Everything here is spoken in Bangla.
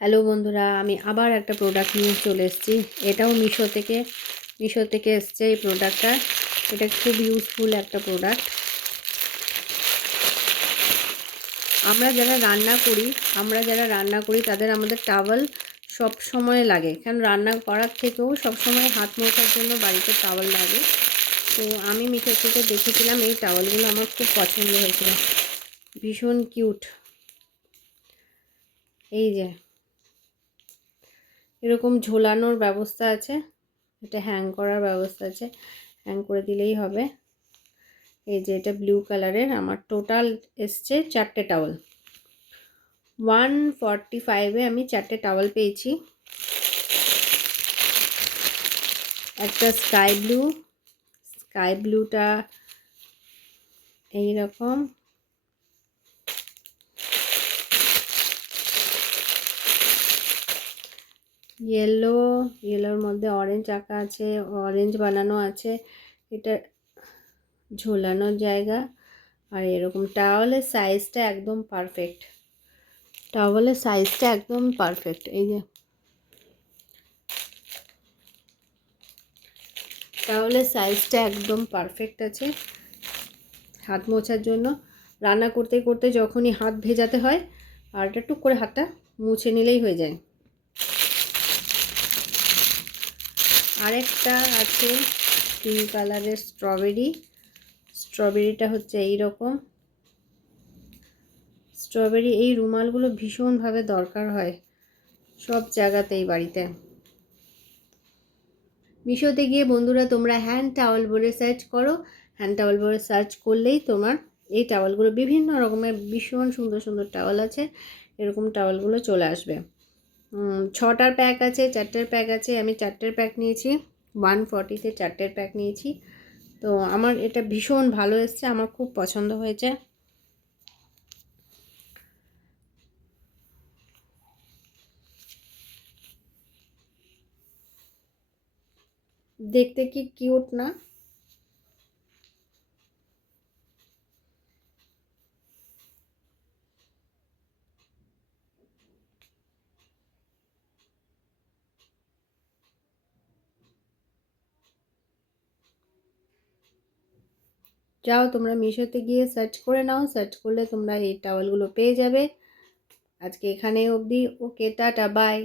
হ্যালো বন্ধুরা, আমি আবার একটা প্রোডাক্ট নিয়ে চলে এসেছি। এটাও মিশো থেকে এসছে এই প্রোডাক্টটা। এটা খুব ইউজফুল একটা প্রোডাক্ট। আমরা যারা রান্না করি তাদের আমাদের টাওয়াল সব সময় লাগে, কারণ রান্না করার থেকেও সব সময় হাত মোছার জন্য বাড়িতে টাওয়াল লাগে। তো আমি মিশো থেকে দেখেছিলাম, এই টাওয়ালগুলো আমার খুব পছন্দ হয়েছিল, ভীষণ কিউট। এই যে এরকম ঝোলানোর ব্যবস্থা আছে, এটা হ্যাং করার ব্যবস্থা আছে, হ্যাং করে দিলেই হবে। এই যে এটা ব্লু কালারের। আমার টোটাল এসছে 4টে টাওয়াল। 145-এ আমি 4টে টাওয়াল পেয়েছি। একটা স্কাই ব্লুটা এইরকম, ইয়েলোর মধ্যে অরেঞ্জ আঁকা আছে, অরেঞ্জ বানানো আছে। এটা ঝোলানোর জায়গা। আর এরকম টাওয়ালের সাইজটা একদম পারফেক্ট। এই যে টাওয়ালের সাইজটা একদম পারফেক্ট আছে হাত মোছার জন্য। রান্না করতে করতে যখনই হাত ভেজাতে হয়, আর এটা টুক করে হাতটা মুছে নিলেই হয়ে যায়। আরেকটা আছে পিঙ্ক কালারের স্ট্রবেরিটা হচ্ছে এই রকম। স্ট্রবেরি এই রুমালগুলো ভীষণভাবে দরকার হয় সব জায়গাতেই বাড়িতে। মিশোতে গিয়ে বন্ধুরা তোমরা হ্যান্ড টাওয়াল বলে সার্চ করো। হ্যান্ড টাওয়াল বলে সার্চ করলেই তোমার এই টাওয়ালগুলো, বিভিন্ন রকমের ভীষণ সুন্দর সুন্দর টাওয়াল আছে, এরকম টাওয়ালগুলো চলে আসবে। 6টার প্যাক আছে, 4টের প্যাক আছে। আমি 4টের প্যাক নিয়েছি, 140-তে 4টের প্যাক নিয়েছি। তো আমার এটা ভীষণ ভালো এসছে, আমার খুব পছন্দ হয়েছে। দেখতে কি কিউট না? যাও তোমরা মিশোতে গিয়ে সার্চ করে নাও, সার্চ করলে তোমরা এই টাওয়ালগুলো পেয়ে যাবে। আজকে এখানে অবধি। ওকে, টাটা, বাই।